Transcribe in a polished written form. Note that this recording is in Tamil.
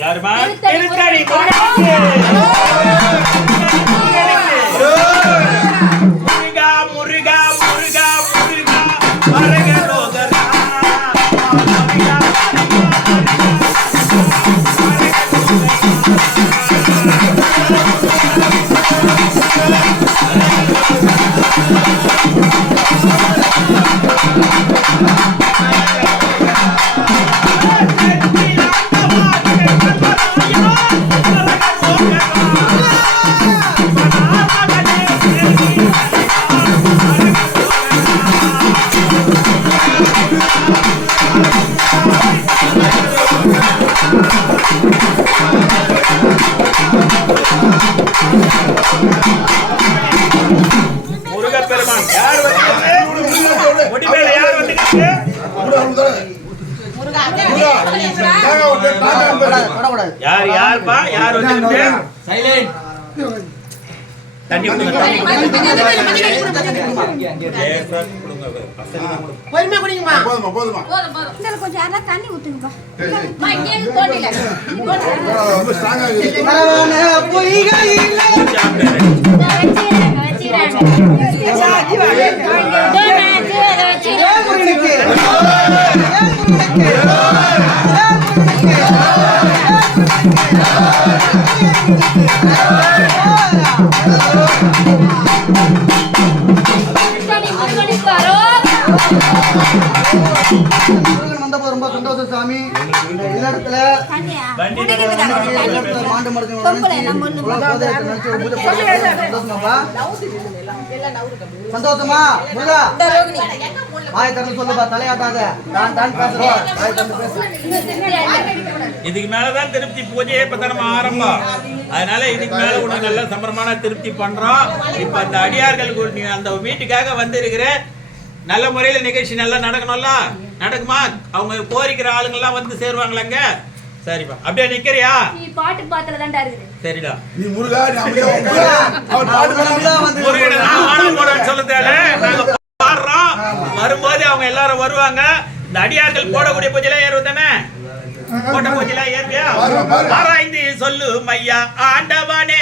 யாருமா முருகப்பெருமான் யார் முடிவேல யார் வந்து யார் யார்ப்பா யார் வந்து சைலண்ட் தண்ணி குடுங்க பொறுமையா குடிங்கம்மா போதுமா இந்த கொஞ்சம் யாரா தண்ணி ஊத்துங்கப்பா மா இங்கே தோண்டில ரொம்ப ஸ்ட்ராங்கா இருக்கு ரொம்ப சந்தோஷம் சாமி. இந்த இடத்துல மாண்டு சந்தோஷமா முருகா வாய் திறந்து சொல்லுப்பா, தலையாட்டாத. இதுக்கு மேலதான் திருப்தி பூஜையே இப்ப நம்ம ஆரம்பம். அதனால இதுக்கு மேல உனக்கு நல்ல சம்பரமான திருப்தி பண்றோம். இப்ப அந்த அடியார்களுக்கு அந்த வீட்டுக்காக வந்து இருக்கிற நல்ல முறையில நிகழ்ச்சி நல்லா நடக்கணும்ல, நடக்குமா? அவங்க கோரிக்கிற ஆளுங்க எல்லாம் வந்து சேருவாங்களாங்க. சரிப்பா, அப்படியே நிக்கிறியா? நீ பாட்டு பாத்துல தான்டா இருக்குது. சரிடா, நீ முருகா நீ அப்படியே அவர் பாடுறதா வந்து முருகனை நான் ஆணம் போடுறேன்னு சொல்லுதேனே. நாங்க பாடுறோம், வரும்போது அவங்க எல்லாரும் வருவாங்க. இந்த அடியார்கள் போடக்கூடிய பூஜைலாம் ஏறுவது தானே? போட்ட பூஜைலாம் ஏறுவியா? ஆராய்ந்து சொல்லு மையா ஆண்டவானே